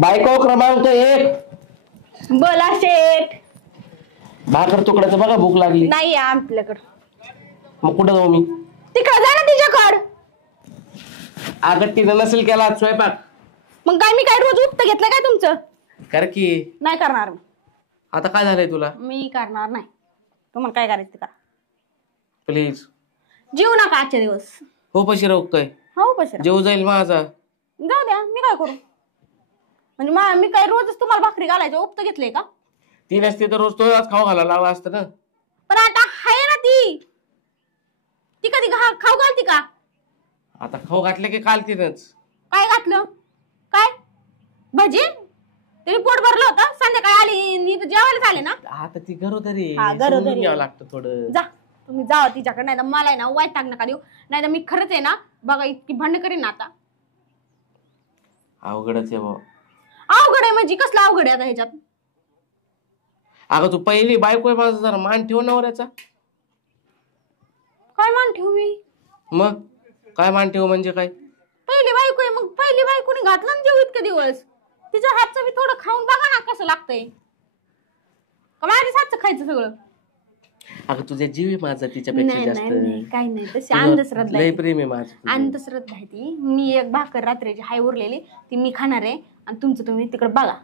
बायको क्रमांक 1. बोला शेठ. भाकर तुकड्याचं बघा, भूक लागली नाही आपल्याकडं. मग कुठं जाऊ मी? तिकडं जा ना तिच्याकडं. अगं तिनं नसेल केला स्वयंपाक. मग काय मी काय रोज उत्तर घेतलं काय तुमचं? कर की. नाही करणार. आता काय झालंय तुला? मी करणार नाही. तुम्हाला काय करायचं करा प्लीज. जीव नका आजच्या दिवस. हो पशी रोखतोय. हो पशी जीव जाईल माझा. जाऊ द्या, मी काय करू? म्हणजे मी काय रोजच तुम्हाला भाकरी घालायचं उपत घेतलंय का? ती नसती तर रोज तो खाऊ घालायला लावला असतं ना. पण आता आहे ना ती कधी खाऊ घालती का? आता खाऊ घातलं की काल तिनंच. काय घातलं? काय भजी? तरी पोट भरलं होतं. संध्याकाळी आली तर जेवायला झाले ना. आता ती गरोदरी घरोदरी यावं लागतं थोडं. जा तुम्ही जावा तिच्याकडे. नाही तर मला आहे ना वैताग नका देऊ. नाही तर मी खरंच आहे ना बघा इतकी भांडण करीन ना आता. अवघडच आहे भाऊ. अवघड आहे म्हणजे कसलं अवघड आहे आता ह्याच्यात? अगं तू पहिली बायको आहे माझा, जरा मान ठेव नवऱ्याचा. काय मान ठेवू मी? मग काय मान ठेव म्हणजे काय? पहिली बायको आहे, मग पहिली बायकोने घातलं ना जेव इतके दिवस. तिच्या हातचं मी थोडं खाऊन बघा ना कसं लागतंय. का माझ्याच हातचं खायचं सगळं? अगं तुझ्या जीव आहे माझा तिच्यापेक्षा जास्त. काही नाही तशी अंधश्रद्धा लय प्रेम आहे माझं. अंधश्रद्धा आहे ती. मी एक भाकर रात्रीची हाय उरलेली ती मी खाणार आहे आणि तुमचं तुम्ही तिकडे बघा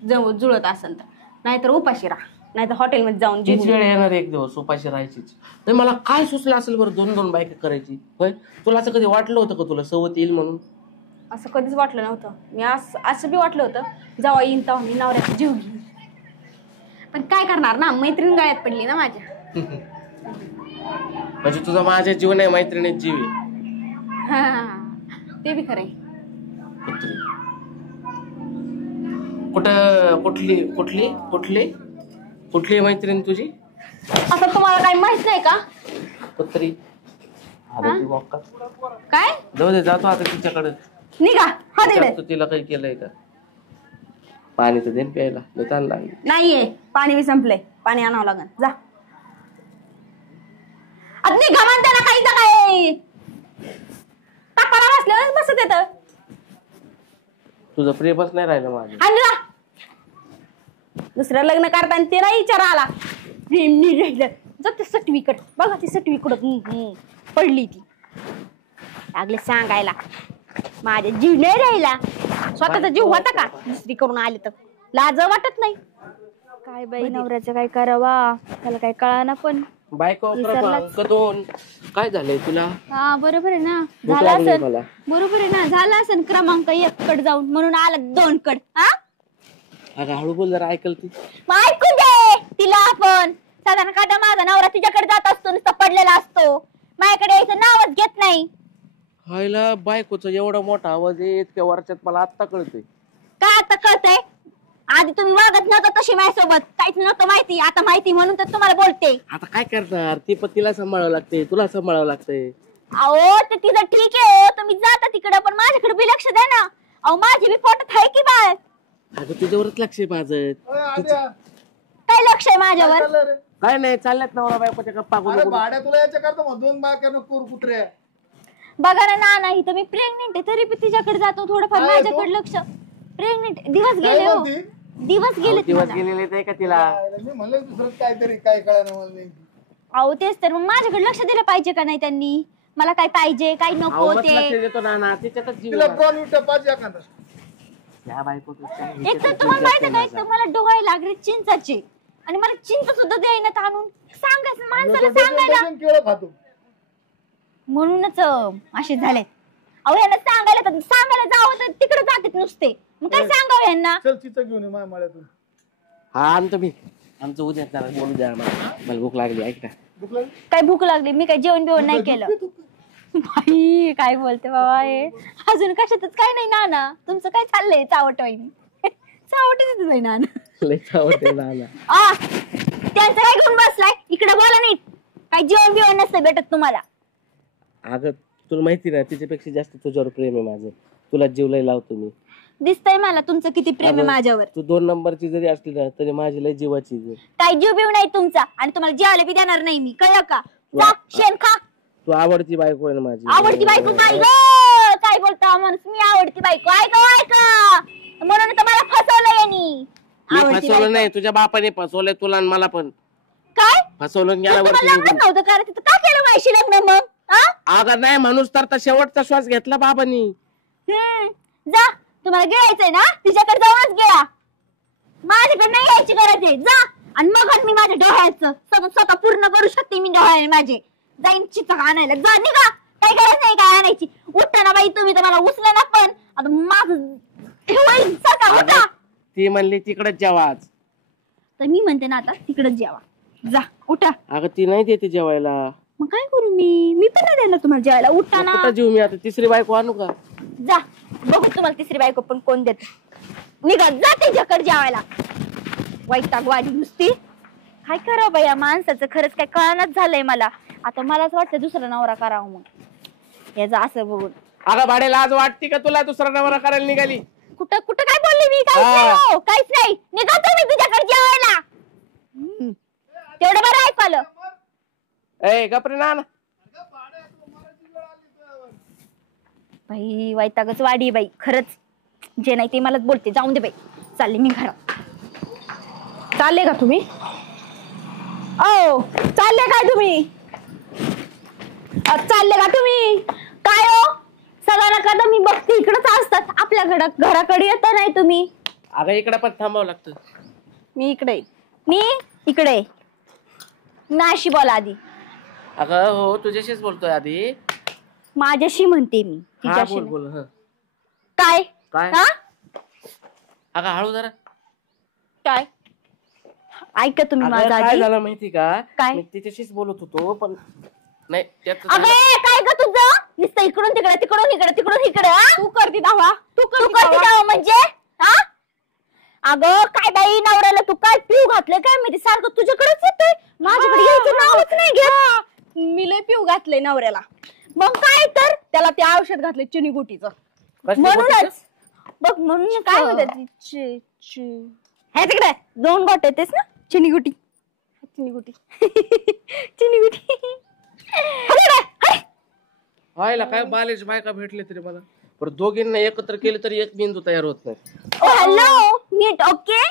जवळ जुळत असेल तर. नाहीतर उपाशी राहा, नाहीतर हॉटेलमध्ये जाऊन तीच वेळ येणार एक दिवस उपाशी राहायचीच. तर मला काय सुचलं असेल बरं 2-2 बायका करायची? होय, तुला असं कधी वाटलं होतं का तुला सवत येईल म्हणून? असं कधीच वाटलं नव्हतं. मी असं बी वाटलं होतं जेव्हा येईन तेव्हा मी नवऱ्याचा जीव घेईन. पण काय करणार ना, मैत्रीण गळ्यात पडली ना माझ्या. म्हणजे तुझा माझ्या जीव नाही, मैत्रिणीत जीव आहे. ते बी खरंय. कुठली कुठली कुठली कुठली मैत्रीण तुझी? असं तुम्हाला काही माहित नाही का? कुत्री. काय जाऊ दे, जातो आता तिच्याकडे. निघा हा तिकडे. तिला काही केलंय का? पाणी तर देन प्यायला, ताण लागली. नाहीये पाणी बी संपलंय. पाणी आणावं लागेल. जा आता निघा म्हणते ना. काही तर काय टाकाला बसल्यावरच बसत येतं. तुझं प्रेमच नाही राहिलं माझं. आणि जा दुसरं लग्न करताना ते नाही विचार आला प्रेम नाही राहिलं. जाते सटवीकडे बघा. ती सटवीकडं पडली. ती लागले सांगायला माझा जीव नाही राहिला. स्वतःचा जीव होता का दुसरी करून आले तर लाज वाटत नाही. काय बाई नवऱ्याचं काय करावा त्याला काय कळाना. पण बायको क्रमांक 2 काय झालंय तुला? हा बरोबर आहे ना. झाला असेल. बरोबर आहे ना. झाला असेल क्रमांक 1 कड जाऊन म्हणून आला 2 कड. हा अगं हळू बोल जरा, ऐकल ती. ऐकू दे तिला. आपण साधारण काटा माझा नवरा तिच्याकडे जात असतो नुसतं पडलेला असतो. माझ्याकडे यायचं नावच घेत नाही. हायला बायकोचा एवढा मोठा आवाज आहे इतक्या वर्षात मला आत्ता कळतंय. काय आता कळतंय? आधी तुम्ही वागत नव्हतं तशी माझ्यासोबत. काहीच नव्हतं माहिती. आता माहिती म्हणून तर तुम्हाला बोलते. आता काय करणार? ती पण तिला सांभाळावं लागते, तुला सांभाळावं लागतंय. अहो तर तिचं ठीक आहे. तुम्ही जाता तिकडं पण माझ्याकडे बी लक्ष द्या ना. अहो माझी बी पोटात आहे की बाळ. अगं तुझ्यावरच लक्ष आहे माझं. काय लक्ष आहे माझ्यावर? काय नाही, चालल्यात नवरा बायकोच्या गप्पा. भाड्या तुला याच्या करतो मग 2 बायका नको कुत्र्या. बघा ना नाही तर मी प्रेग्नेंट आहे तरी बी तिच्याकडे जातो. थोडंफार माझ्याकडे लक्ष. प्रेग्नेंट दिवस गेले हो. दिवस गेलेले ते का तिला? मी म्हणलं दुसरं काहीतरी काय कळणार मला नाही. अहो तेच तर. मग माझ्याकडे लक्ष दिलं पाहिजे का नाही त्यांनी? मला काय पाहिजे काय नको ते देतो ना तिच्यातच जीव. तिला प्रॉन विटा पाहिजे एखादा. एक तर तुम्हाला माहिती का, एक तर मला डोळे लागले चिंचाचे आणि मला चिंच सुद्धा द्यायला आणून सांगायचं माणसाला सांगायला. केळं खातो म्हणूनच असे झाले. अहो यांना सांगायला जावं तर तिकडे जातात नुसते. मग काय सांगावं यांना? चल चिंच घेऊन ये माझ्या माळ्यातून. हा आणतो मी. आमचं उद्या बोलू द्या. मला भूक लागली. ऐक ना. काय भूक लागली? मी काय जेवण बिवण नाही केलं. बाई काय बोलते बाबा हे. अजून कशातच काय नाही नाना. तुमचं काय चाललंय? चावट वाईनी चावटच नाही नाना. लय चावटे नाना. त्यांचं काय घेऊन बसलाय? इकडे बोला नीट. काय जेवण बिवण नसतं भेटत तुम्हाला? अगं तुला माहिती ना तिच्यापेक्षा जास्त तुझ्यावर प्रेम आहे माझं. तुला जीव लय लावतो मी. दिसतंय मला तुमचं किती प्रेम आहे माझ्यावर. तू 2 नंबरची जरी असली ना तरी माझी लय जीवाची. काय जीव बिव नाही तुमचा आणि तुम्हाला जेवायला बी देणार नाही मी. कळलं का? जा शेण खा. तू आवडती बायको आहे ना माझी. आवडती बायको? काय ग काय बोलता माणूस? मी आवडती बायको. ऐका म्हणून तर मला फसवलं यांनी. मी आवडती फसवलं बायको. नाही, तुझ्या बापाने फसवलंय तुला आणि मला पण. काय फसवलं तुम्हाला लग्न गेल्यावर नव्हतं करायचं तर का केलं माझ्याशी लग्न मग? हा? अगं नाही, माणूस तर शेवटचा श्वास घेतला बाबांनी. जा, तुम्हाला गिळायचंय ना तिच्याकडे जाऊनच गिळा. माझ्याकडे नाही यायची गरज आहे. जा आणि मग मी माझ्या डोळ्याचं स्वतः पूर्ण करू शकते. मी डोळे माझे जाईन चिचक आणायला. जा निघा, काही गरज नाही काय आणायची. उठता ना बाई तुम्ही, तर मला उचलं ना. पण आता माझं सका अगं, उठा. ती म्हणली तिकडच जेवा आज. तर मी म्हणते ना आता तिकडच जेवा. जा उठा. अगं ती नाही देते जेवायला. मग काय करू मी पण नाही देणार तुम्हाला जेवायला. उठा मग ना. कुठं जीव मी आता, तिसरी बायको आणू का? जा बघू तुम्हाला तिसरी बायको पण कोण देत. निघा, जा त्याच्याकडे जेवायला. वैतागवाडी नुसती. काय करावं बाई या माणसाचं, खरंच काय कळणच झालंय मला. आता मलाच वाटतं दुसरा नवरा करावं मग याचं असं बघून. अगं भाड्याला आज वाटते का तुला दुसरा नवरा करायला निघाली? कुठं कुठं काय बोलले मी? काहीच नाही हो, काहीच नाही. निघा तुम्ही तुझ्याकडे जेवायला. तेवढं बरं ऐकलं. ए गपरे ना. बाई वैतागच वाडी बाई, खरंच जे नाही ते मलाच बोलते. जाऊन दे बाई, चालले मी घरात. चालले का तुम्ही? ओ चालले काय तुम्ही? चालले का तुम्ही? काय हो सगळ्यांना कदा मी बघते इकडंच असतात. आपल्याकडं घराकडे येत नाही तुम्ही. अगं इकडे पण थांबावं लागतं. मी इकडे. मी इकडे. नाशी बोला आधी. अगं हो, तुझ्याशीच बोलतोय आधी. माझ्याशी म्हणते मी, हा तिच्याशी बोल नाही. बोल. हं. काय काय? हा? अगं हळू जरा. काय ऐका तुम्ही अगं, माझं काय आधी. झालं माहिती का? काय? मी तिच्याशीच बोलत होतो पण नाही त्यात अगं ए, काय ग तुझं नुसतं इकडून तिकडे तिकडून इकडे तिकडून इकडे. तू करती दावा. तू करते दावा म्हणजे? हा अगं काय बाई, नवऱ्याला तू काय पिऊ घातलं काय माहिती, सारखं तुझ्याकडेच येतोय. माझ्याकडे यायचं नावच नाही घेत. मी लय पिऊ घातलंय नवऱ्याला. मग काय तर त्याला ते औषध घातलंय चिनीगुटीचं. म्हणूनच बघ, म्हणून काय म्हणतात हे तिकडे 2 गोट येतेस ना. चिनीगुटी चिनीगुटी. चिनीगुटी. व्हायला काय बालेश बायका भेटले तरी मला, पण दोघींना एकत्र केले तरी एक बिंदू तयार होत नाही. ओ हॅलो, नीट ओके.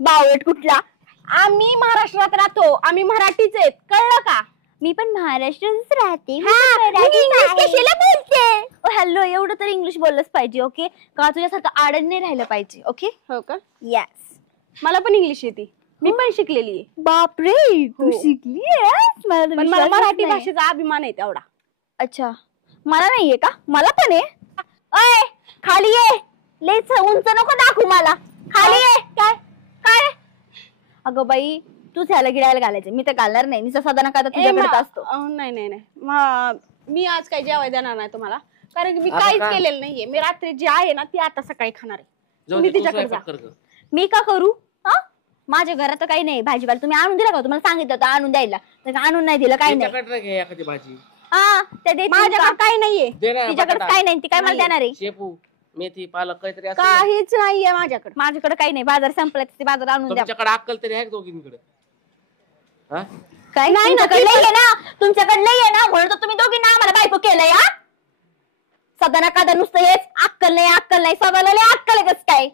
बावट कुठला? आम्ही महाराष्ट्रात राहतो, आम्ही मराठीच आहेत, कळलं का? मी पण महाराष्ट्रातच राहते. इंग्लिश कशाला बोलते? ओ हॅलो, एवढं तर इंग्लिश बोललंच पाहिजे ओके. का तुझ्यासारखं आडण नाही राहिलं पाहिजे ओके. हो का? येस. मला पण इंग्लिश येते, मी पण शिकलेली आहे. बापरे, तू हो. शिकली पण मला मराठी भाषेचा अभिमान आहे तेवढा. अच्छा, मला नाहीये का? मला पण आहे. अय खाली ये, लेच उंच नको दाखवू मला. खाली ये. काय काय? अगं बाई, तूच ह्याला गिळायला घालायचं, मी तर घालणार नाही. मी साधा ना तुझ्याकडे असतो. नाही नाही नाही, मी आज काही जेवाय देणार नाही तुम्हाला, कारण की मी आता काहीच काय? केलेलं नाहीये. मी रात्री जे आहे ना ती आता सकाळी खाणार आहे. जाऊ दे, तुम्ही तू तिच्याकडे स्वयंपाक जा. कर गं. मी का करू? हा, माझ्या घरात तर काही नाही भाजीपाला. तुम्ही आणून दिला का? तुम्हाला सांगितलं होतं आणून द्यायला, तर आणून नाही दिलं. काही नाही. तिच्याकडे घे एखादी भाजी. हा, त्या देतील माझ्याकडे का? काही नाहीये, दे ना तिच्याकडे बटाटा, काही नाही. ती काय मला देणार आहे? शेपू, मेथी, पालक काहीतरी असं ना. काहीच नाहीये माझ्याकडे. माझ्याकडे काही नाही. बाजार संपला, ते बाजार आणून द्या. तुमच्याकडे अक्कल तरी आहे का दोघींकडे? हा? काय नाही ना, तुमच्याकडे नाहीये ना, तुमच्याकडे नाहीये ना, म्हणून तर तुम्ही दोघींना आम्हाला बायको केलंय. हा, सदा ना कादा नुसतं हेच अक्कल नाही अक्कल नाही. सगळ्याला लय अक्कल आहे कसं काय?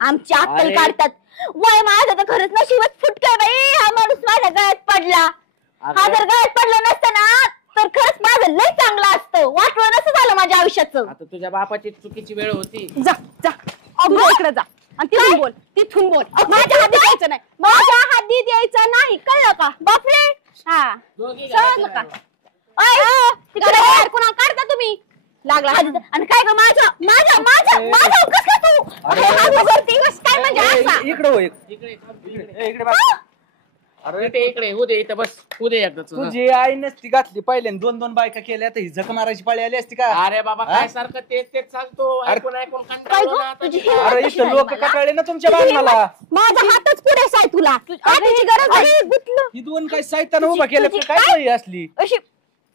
आमची अक्कल अरे. काढतात. वय माझं तर खरंच नशीबच फुटकय बाई. हा माणूस माझ्या गळ्यात पडला. हा जर गळ्यात पडला नसतं ना, तर खरंच माझं लय चांगलं असतं. वाटवं नसतं झालं माझ्या आयुष्याचं. आता तुझ्या बापाची चुकीची वेळ होती. जा जा, तुझ्या इकडे जा आणि तिथून बोल, तिथून बोल. माझ्या हाती द्यायचं नाही, माझ्या हाती द्यायचं नाही, कळलं का? बापरे. हा, दोघी समजलं का? ओय, तिकडे बाहेर कुणा काढता तुम्ही? लागला आणि काय ग माझं माझं माझं माझं कसं काय तू हात करतेस? काय म्हणजे असा? इकडे हो इकडे थांब, इकडे. इकडे बघ. अरे इकडे हो दे, इथं बस. हो दे एकदाच. तुझी आई नसती घातली पहिल्याने 2-2 बायका केल्या तर ही झक मारायची पाळी आली असती का? अरे बाबा काय सारखं तेच तेच सांगतो. ऐकून ऐकून काय कंटाळलो गं? ना आता. तुझी हिंमत अरे कशी इथं झाली लोक मला? कटाळले ना तुमच्या बांधणाला. माझा हातच पुरेसा आहे तुला. आधीची गरज नाही. गुतलं. ही 2 काय साहित्यानं उभा केलं तुझी काय काय? बाई असली? अशी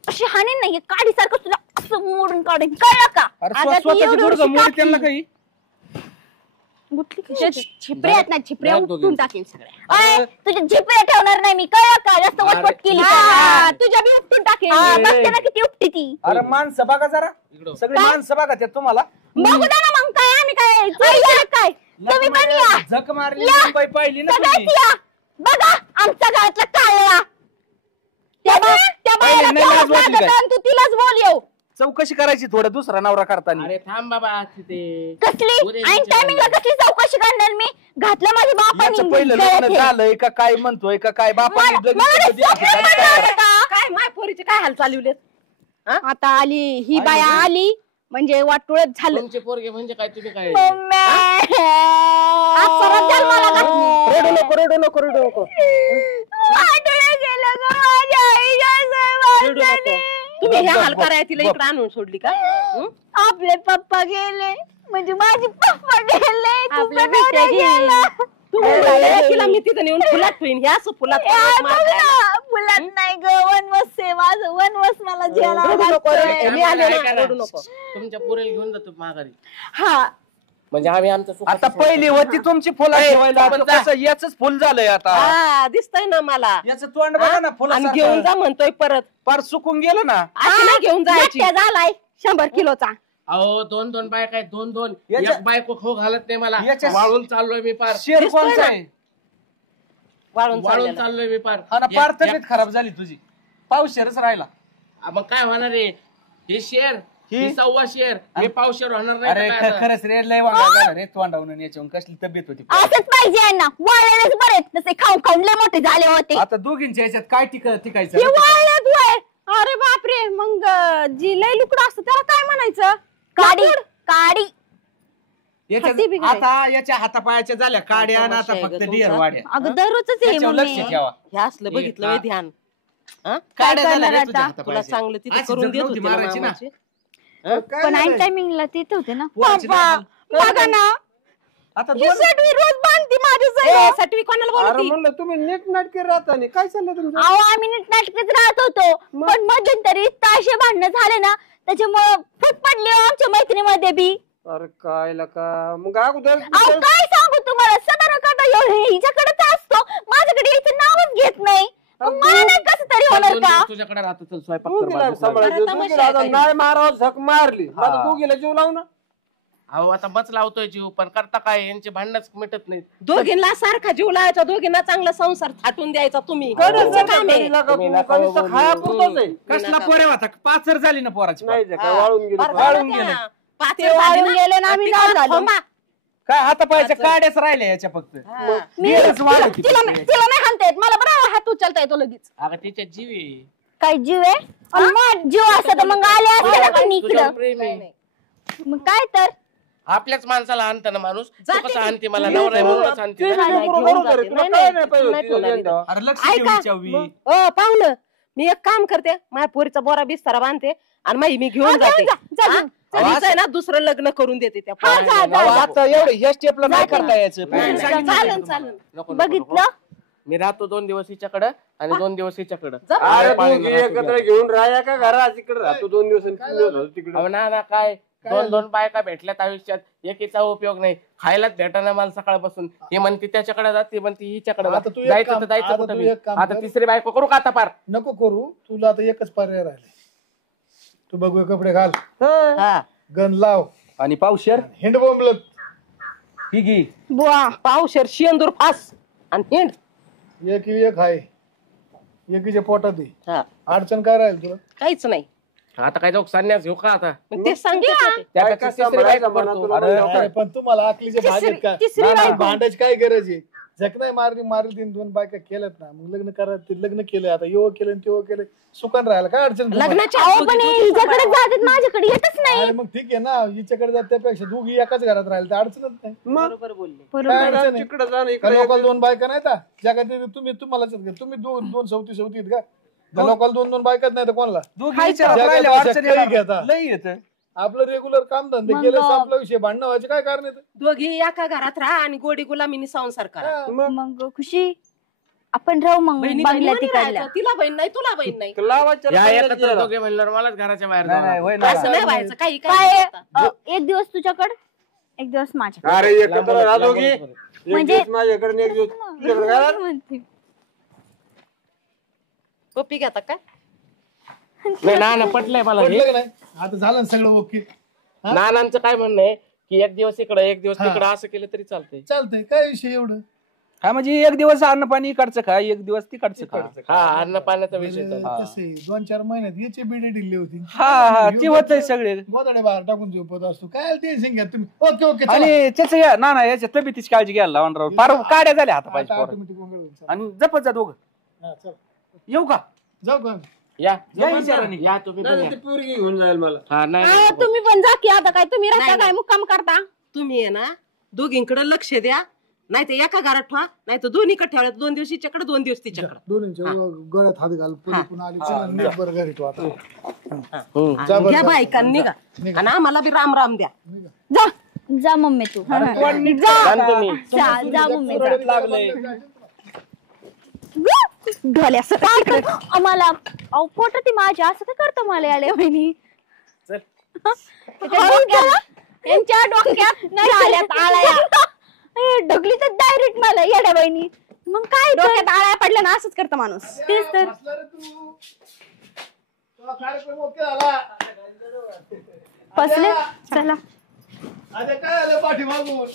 अशी हाणेन नाही, काडी सारखं तुला असं मोडून काढेन, कळलं का? अरे अगं ती स्वतःची एवढी गुडघं वर्षी मोड कापली. त्यांना काही. गुतली कशी? छिपरे आहेत ना, छिपरे जा उपटून दोघी. टाकेल सगळ्या. अय, तुझ्या झिपऱ्या ठेवणार नाही मी, कळलं का? जास्त अरे, वटवट केली तर. हा, तुझ्या बी उपटून टाकेल. हा, ए, बघते ना किती उपटी ती. अरे माणसं बघा जरा, इकडं. सगळी माणसं बघा त्यात तुम्हाला. बघू दे ना मग काय तुम्ही काय चोरी काय तुम्ही पण या झक मारली या. मुंबई पाहिली ना सगळ्यात तुम्ही. या बघा आमच्या घरातला काढला त्या बाईला नाही लाज तेवढंच वाटली लागतं काय? आणि तू तिलाच बोल येऊ चौकशी करायची थोडं दुसरा नवरा करताना. अरे थांब बाबा तिथे कसली उद्या ऐन विचारायला टायमिंगला कसली चौकशी करणार मी घातलं माझ्या बापाने याचं पहिलं लग्न झालंय का काय म्हणतोय का काय बापाने लगेच पद्धती अशी झाली काय? काय माय पोरीचे काय हाल चालवलेत आता आली ही बाया आली म्हणजे वाटोळत झालं तुमचे पोरगे म्हणजे काय तुम्ही काय आज परत जन्माला घातली. रडू नको रडू नको रडू नको गेलं ग माझ्या आईच्या रडू नको. तुम्ही हे गप, हाल गप, कराय तिला गप. इकडे आणून सोडली का हं? आपले पप्पा गेले म्हणजे माझे पप्पा गेले आपल्या तुझा नवरा बिचारी. गेला. तू म्हणला, तिला मी तिथं नेऊन फुलात ठेवीन ह्या असं फुलात यार, मार बघ खायला. ना, फुलात नाही ग वनवस आहे माझं वनवस मला जेला रडू नको, लागतोय. मी आले ना, ऐका ना. रडू नको. तुमच्या पोरेला घेऊन जातो माघारी हा म्हणजे आम्ही आमचं सुखाचं आता सोडतो. पहिली होती तुमची फुलं ए, ठेवायला आपण आता कसं याच फुल झालंय आता. हा दिसतंय ना मला याचं तोंड बघा ना आणि फुलासारखं. घेऊन जा म्हणतोय परत पार सुकून गेलं ना. अशी नाही घेऊन जायची एकट्या झालाय 100 किलोचा अहो दोन बायका आहेत दोन याच्या- एक बायको खो घालत नाही मला याच्या- वाळून चाललोय मी पार शेर दिसतोय कोणचा ना. आहे? वाळून वाळून चाललेलं. चाललोय मी पार हा ना पार एक- तब्येत खराब झाली तुझी. पावशेरच राहिला. मग काय होणार आहे हे शेर ही? ही 1.25 शेर मी पावशेर होणार नाही अरे तर काय आता? खरंच रे लय वांगा झाला रे तोंडावरून याच्यावरून कसली तब्येत होती. असंच पाहिजे यांना वाळलेलेच बरे तसे खाऊन खाऊन लय मोठे झाले होते आता दोघींच्या याच्यात काय टिकायचं हे वाळल्यात वय. अरे बापरे मग जी लय लुकड असतं त्याला काय म्हणायचं काडी लाकूड? काडी याच्या हाती बिघडाय. आता याच्या हातापायाच्या झाल्या काड्या आणि आता आहे फक्त ग डिअर तुमचा. वाड्या. अगं दररोजच आहे त्याच्यावर मम्मी लक्ष ठेवा. हे असलं बघितलं वय ध्यान हा? काय करणार झालं रे आता? तुझ्या तुला हातापायाचे? चांगलं तिथे अशी करून देत जखमती होती ना मारायची ना. मामाची. पण ऐन टायमिंगला तिथे होते ना पोराची बाबा, नाव- बघा ना आता ही दोन सटवी रोज बांधती माझ्या संग. सटवी कोणाला बोलती म्हणलं तुम्ही नीट नाटके राहता नाही काय चाललं तुमचं अहो आम्ही नीट नाटकच राहत होतो पण मध्यंतरी ताशे भांडणं झाले ना त्याच्यामुळं फूट पडली हो आमच्या मैत्रीमध्ये बी अरे काय लका मग अगोदर अहो काय सांगू तुम्हाला सदा करता हिच्याकडेच असतो माझ्याकडे यायचं नावच घेत नाही मग मला नाही कसं तरी होणार दोन का दिवस तुझ्याकडे राहतो चल स्वयंपाक कर दोघीला बाजूला. सांभाळायचं, जरा तमाशा दोघीला आहे आता काही. नाही मारावं झक मारली हा. आता दोघीला जीव लावू ना अहो आता बच लावतोय जीव पण करता काय यांचे भांडणच मिटत नाहीत दोघींना सारखा जीव लावायचा दोघींना चांगला संसार थाटून द्यायचा तुम्ही खरंच तुमचं काम आहे. तरी नका तुम्ही तू, नका नुसतं बोलू. खायापुरतंच आहे. कसला पोरे होता पाचर झाली ना पोराची नाही ते काय हा. वाळून गेली बरं वाळून झालं गेले. त्या. पाच ते वाळून गेले ना आम्ही पिकावर नाव झालो. थांबा. काय हातापायाच्या काड्याच राहिल्या याच्या फक्त. हा. डिअरच वाढ होती तिला फक्त. तिला नाही हाणता येत मला बरोबर हात उचलता येतो लगेच अगं तिच्या जीव आहे काय जीव आहे आणि मग जीव असता तर मग आले असते ना कोणी तुझ्यावर इकडं प्रेम आहे मग काय तर आपल्याच माणसाला आणतं ना माणूस तू जाते कसं ती. आणते मला तुम्ही नवरा आहे तू- म्हणूनच आणते ते ना. नाही, लेकरू घेऊन बरोबर आहे. जाते. तुला नाही, काय नाही, नाही पाहिजे नाही तुला ठेवणार यंदा. अरे लक्ष ऐका. ठेवायच्या वी. ओ पाहुणं मी एक काम करते माझ्या पोरीचा बोरा बिस्तारा बांधते आणि माई मी घेऊन जाते हा? तिचं आहे ना दुसरं लग्न करून देते त्या पोराला. अहो, आता एवढं या स्टेपला नाही करता यायचं नाही, पोरीने नाही, सांगितलं चालेल नाही चालेल नको, नको, बघितलं नको. मी राहतो 2 दिवस हिच्याकडं आणि 2 दिवस हिच्याकडं अरे पाणी दोघी नका एकत्र तुझ्या. घेऊन राहा का घरात तिकडे राहतो 2 दिवस आणि 3 दिवस राहतो तिकडे अहो ना काय दोन बायका भेटल्यात आयुष्यात एकीचा उपयोग नाही खायलाच भेटाना मला सकाळपासून ही म्हणते त्याच्याकडे जात ती म्हणते हिच्याकडे आता तू एक जायचं काम- तर जायचं आता कुठं तू बी. एक काम आता कर. तिसरी बायको करू का आता पार नको करू तुला आता एकच पर्याय राहिले तू बघू कपडे घाल हा. गन लाव आणि पावशेर हिंड बोंबलत ही घे. बुवा पावशेर शेंदूर फास आणि हिंड एक आहे एकीच्या पोटात आहे. हा. अडचण काय राहील तुला काहीच नाही आता काय जाऊ संन्यास घेऊ का आता मग ते सांगते का ते? त्यापेक्षा काय तिसरी सांभाळायचं बायको म्हणा करतो. तुला अरे, म्हणलं काय, पण तुम्हाला अकलीचे भाग आहेत का तिसरी नाही, बायको. भांडायची काय गरज आहे झक नाही मारली 2 बायका केल्यात ना मग लग्न करा ते लग्न केलं आता येऊ केलं आणि तेव्हा केलं सुकान राहायला काय अडचण तुम्हाला? लग्नाच्या अहो आधी पण दोघी- हिच्याकडे जातात माझ्याकडे येतच नाही अरे मग ठीक आहे ना हिच्याकडे जात त्यापेक्षा दोघी एकाच घरात राहिले तर अडचणच नाही बरोबर बोलले काय अडचण आहे? का लोकांना 2 बायका नाही का जगात तुम्हालाच आहेत का? तुम्ही दोन सवती आहेत का त्या लोकांना 2 बायकाच नाही तर कोणाला दोघी विचारात जगात राहिल्या, अशा अडचण काही येणार. घेता. लई येतं. आपलं रेग्युलर काम धंदे मग- केलं आपला विषय भांडणं व्हायचे काय कारण आहे दोघी एका घरात राहा आणि गोडी गुलामीनी संसार करा मग खुशी आपण राहू मग बहिणी बांगला बहिणी तिकडला राहायचं. तिला बहीण नाही तुला बहीण नाही या एकत्र दोघे म्हणल्यावर मलाच घराच्या बाहेर नाही, नाही, जावं होय लागतं. ना. असं नाही व्हायचं काही काय काय एक दिवस तुझ्याकडे एक दिवस माझ्याकडे अरे एकत्र राहा दोघी एक म्हणजे- दिवस माझ्याकडे आणि एक दिवस तुझ्याकडे काय म्हणते. कॉपी घेता काय नाही ना पटलंय मला हे पटलं का नाही आता झालं ना सगळं ओके नानांचं काय म्हणणं आहे की एक दिवस इकडं एक दिवस तिकडं असं केलं तरी चालतंय. चालतंय, काय विषय एवढं. हा म्हणजे एक दिवस अन्न पाणी इकडचं खा, एक दिवस तिकडचं खा. हा अन्न पाण्याचा विषय चालू. कसे 2-4 महिन्यात याची बिडी दिली होती. हा ते होतंय सगळे. गोदाडे बाहेर टाकून झोपत असतो. काय टेन्शन घ्या तुम्ही. ओके ओके चला. आणि त्याचं ना याच्या तब्येतीची काळजी घ्यायला लावून राहू. फार काड्या झाल्या हाता पाहिजे आता पोरं. automatic गोंधळ होईल. चला. आणि जपत जा दोघं. हा, चला. येऊ का? जाऊ का? या या विचाराने. या तुम्ही पण या. पोरगी घेऊन जाईल मला. हा नाही हा, तुम्ही पण जा की आता. काय तुम्ही रस्ता काय मुक्काम करता? तुम्ही आहे ना दोघींकडे लक्ष द्या. नाही तर एका घरात ठेवा, नाही तर दोन्हीकडे ठेवला. 2 दिवस हिच्याकडे 2 दिवस तिच्याकडे. दोन्हींच्या गळ्यात हात घाल. पुढे पुन्हा आली. चला, नीट बरं घरी ठेवा आता. घ्या बायकांनी निघा आणि आम्हाला बी राम राम द्या. जा जा मम्मी तू जा तुम्ही जा मम्मी जा. लागलंय. ढोल्या असं काय कर. आम्हाला अहो पोट ती माझी असं काय करतो मला याले वहिनी. यांच्या डोक्यात नाही आल्यात आळ्या. ढगली तर डायरेक्ट मला येड्या बहिणी. मग काय डोक्यात आळ्या पडल्या ना असंच करतं माणूस. तेच तर. असलं रे तू. तुझा कार्यक्रम ओके झाला. फसले चला. आता काय आलं पाठीमागून.